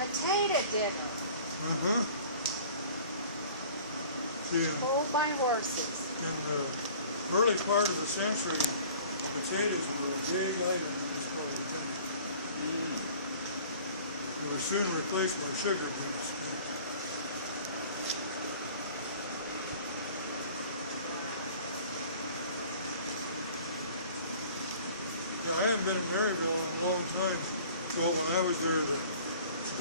Potato dinner. Uh-huh. See, Pulled by horses. in the early part of the century, potatoes were a big item in this part of the country. They were soon replaced by sugar beets. Now, I haven't been in Maryville in a long time, so when I was there, the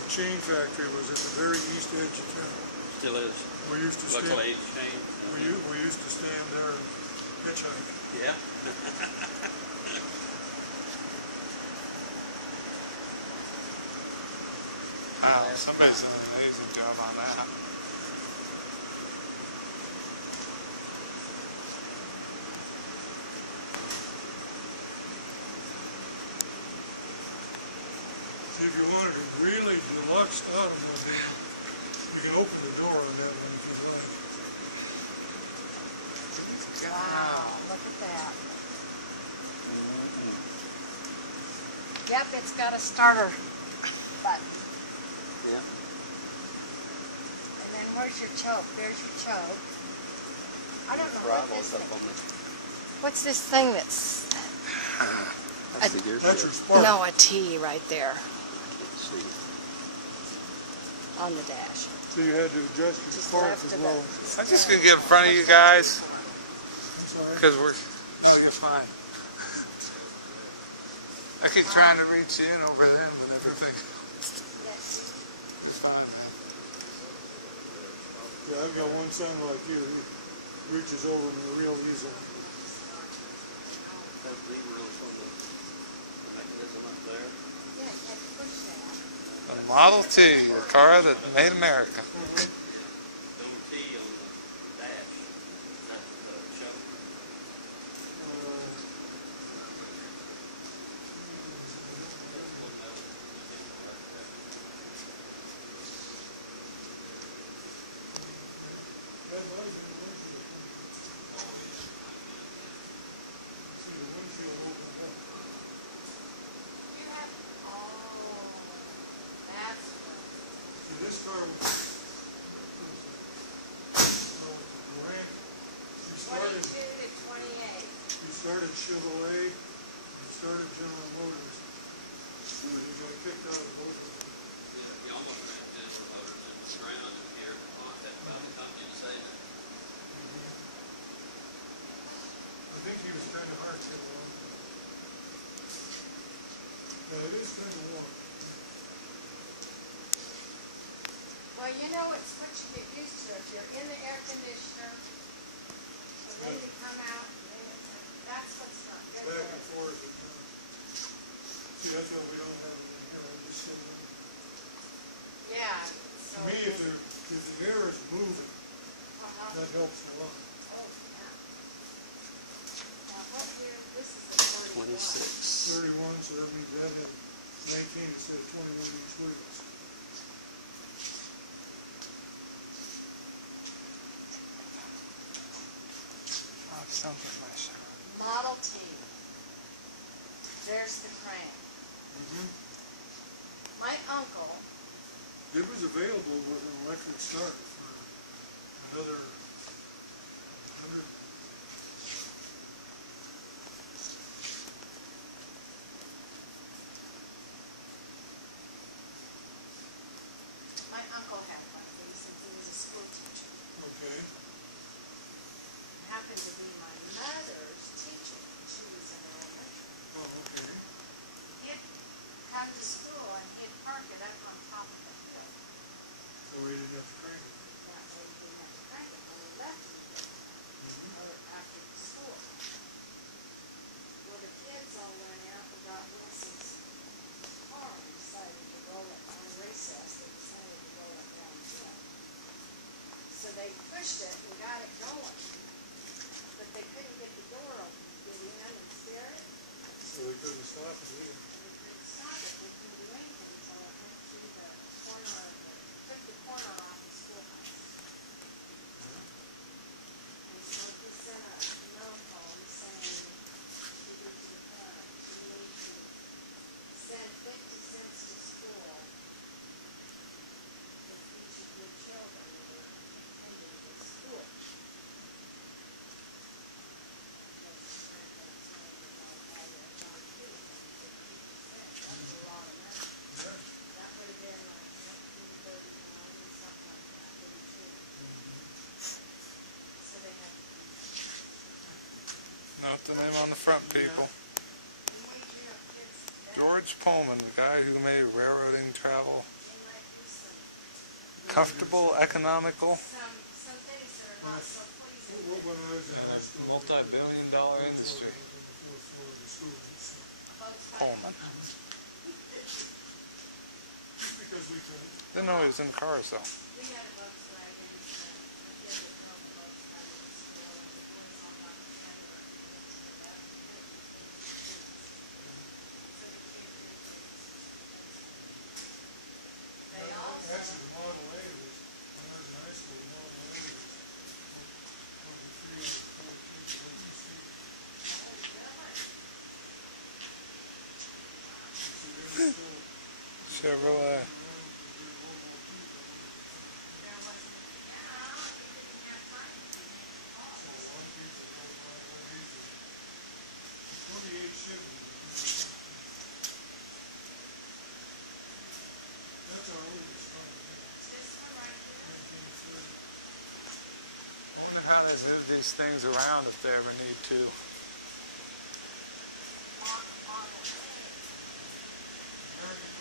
chain factory was at the very east edge of town. Still is. We used to Local stand. age chain. We used to stand there and hitchhike. Yeah. Wow, somebody's done an amazing job on that. See, if you wanted a really deluxe automobile, you can open the door on that one if you like. Wow, look at that. Yep, it's got a starter button. Yeah. And then where's your choke? There's your choke. I don't know what this thing. What's this thing that's? That's your spark. No, a T right there Let's see. on the dash. So you had to adjust your Just spark left as of well. it. I'm just gonna get in front of you guys I'm sorry. because we're. No, you're fine. I keep trying to reach in over them, but everything is fine, man. Yeah, I've got one son like you who reaches over me real easily. That lever on the mechanism up there. Yeah, you had to push that. The Model T, the car that made America. No T on the dash. That's the choke. This car was Grant, 22 to 28. he started Chevrolet, he started General Motors, and he got kicked out of both of them. Yeah, you almost ran General Motors in the ground in here. That probably company to save it. I think he was kind of hard to get along. Yeah, it is kind of warm. Well, you know, it's what you get used to. If you're in the air conditioner, and then you come out, and then that's what's not good. Back and forth. See, that's what we don't have in here. We just sit in. Yeah. To me, if the air is moving, that helps a lot. Oh, yeah. Now, what year? This is the 31. 26. 31, so that means that had 19 instead of 21 each week. Sounds like my show. Model T. There's the crank. My uncle, It was available with an electric start for another 100. my uncle had one of these since he was a school teacher. Okay. It happened to be my mother's teacher when she was in elementary. Oh, okay. He'd come to school and he'd park it up on top of the hill. So we didn't have to crank it. That way he didn't have to crank it when he left the hill, or after the school. Well, the kids all went out and got Wilson's car and decided to roll it on recess. They decided to roll it down the hill. So they pushed it and got it going, but they couldn't get the door open to get in and steer it. So we couldn't stop it either. We couldn't stop it. We couldn't do anything until it went through the corner of took the corner off the schoolhouse. And so he sent a note home saying, you need to send 50 cents to school Note the name on the front, people. George Pullman, the guy who made railroading travel comfortable, economical, Some things that are not so pleasing. When I was in and high a school, multi-billion-dollar industry. Pullman. Just because we could. Didn't know he was in cars, though. We had a Volkswagen, a kid that drove a Volkswagen to school, and of course I'm not the driver. They also, Actually, the Model A was, when I was in high school, the Model A was 342 Chevrolet. there wasn't, yeah, you didn't have time to be making calls. 28 Chevy. That's our oldest car. This one right here, 1930. I wonder how they move these things around if they ever need to. Model A. American Motors. American Motors was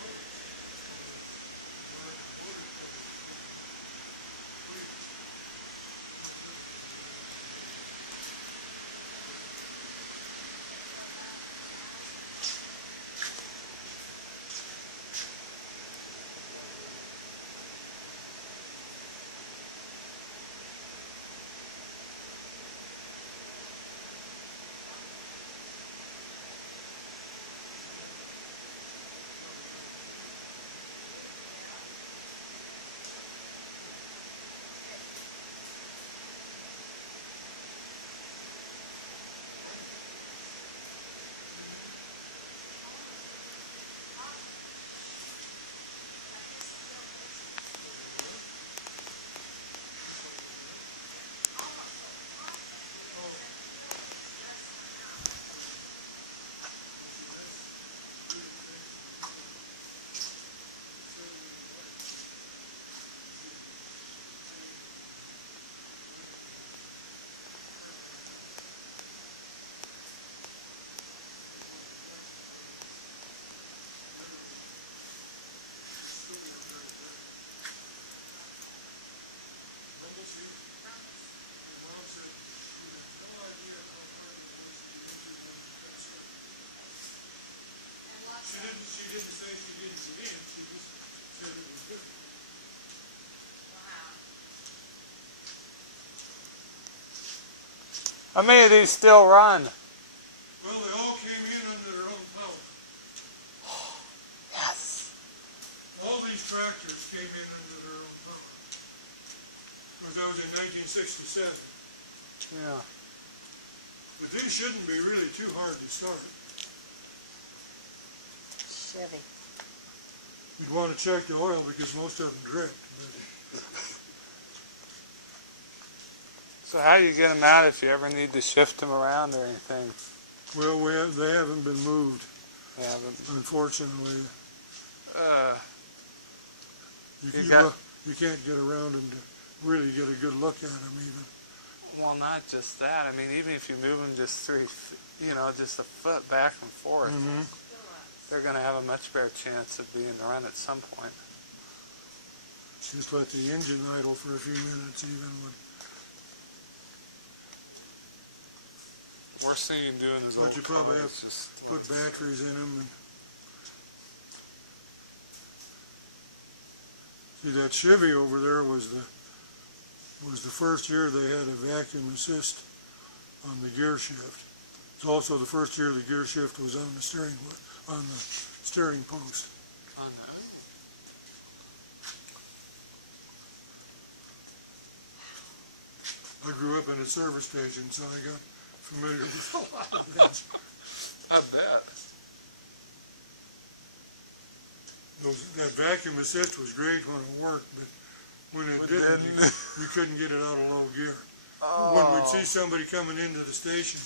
She didn't say she didn't get in, she just said it was good. Wow. How many of these still run? Well, they all came in under their own power. Yes. All these tractors came in under their own power. Because that was in 1967. Yeah. But these shouldn't be really too hard to start. Chevy. You'd want to check the oil because most of them dripped. So how do you get them out if you ever need to shift them around or anything? Well, they haven't been moved, You haven't. unfortunately. You can't get around them to really get a good look at them even. Well, not just that. I mean, even if you move them just 3, just a foot back and forth, they're going to have a much better chance of being run at some point. Just let the engine idle for a few minutes even. Worst thing you can do in this But old you probably car have is just to put batteries in them. And see, that Chevy over there was the first year they had a vacuum assist on the gear shift. It's also the first year the gear shift was on the steering post. I know. I grew up in a service station, so I got familiar with a lot of things. I bet. That vacuum assist was great when it worked, but when it didn't, you couldn't get it out of low gear. When we'd see somebody coming into the station,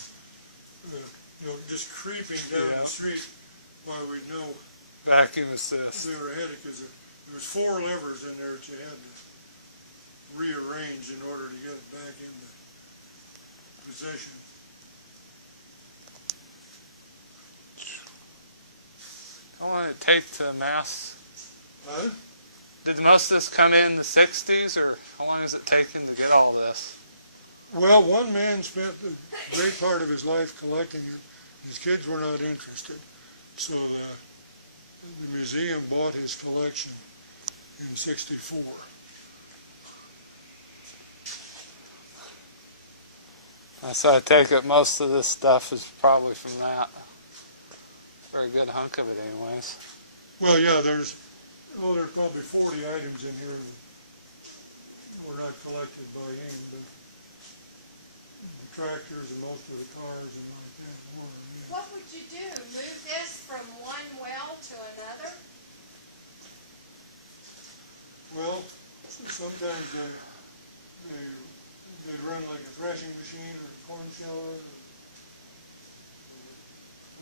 just creeping down the street, why we'd know Vacuum assist. they were headed, because there was 4 levers in there that you had to rearrange in order to get it back into position. How long did it take to amass? Huh? Did most of this come in the 60s, or how long has it taken to get all this? Well, one man spent a great part of his life collecting it. His kids were not interested, so the museum bought his collection in '64. So I take it most of this stuff is probably from that. Very good hunk of it anyways. Well, yeah, there's probably 40 items in here that were not collected by him, but the tractors and most of the cars and like that were. Yeah. What would you do? Move this from one well to another? Well, sometimes they'd run like a threshing machine or a corn sheller,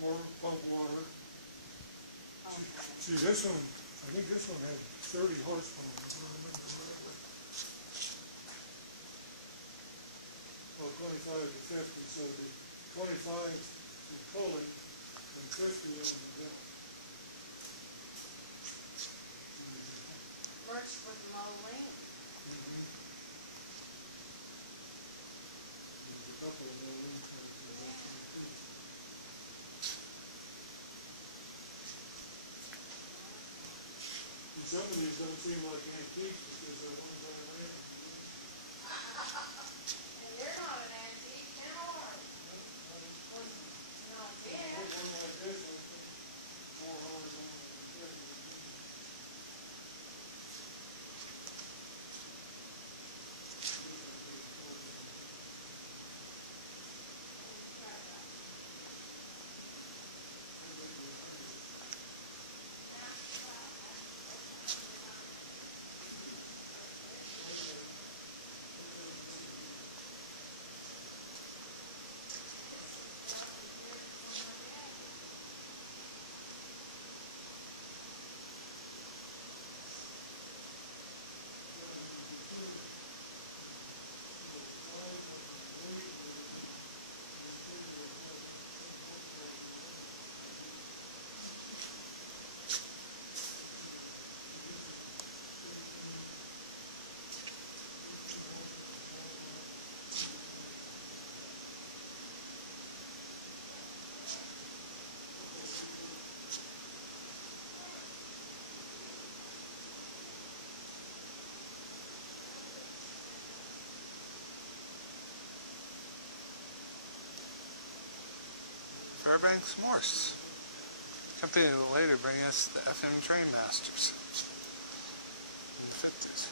or pump water. See, this one, I think this one had 30 horsepower, if I remember correctly. Well, 25 to 50, so the 25 is pulling and 50 on the belt. Works with low length. There's a couple of them. Some of these don't seem like antiques because they're ones I ran. And they're not an antique, they are. Not yet. One like this, I think, 4 hours on the Fairbanks Morse. Company that will later bring us the FM Train Masters in the 50s.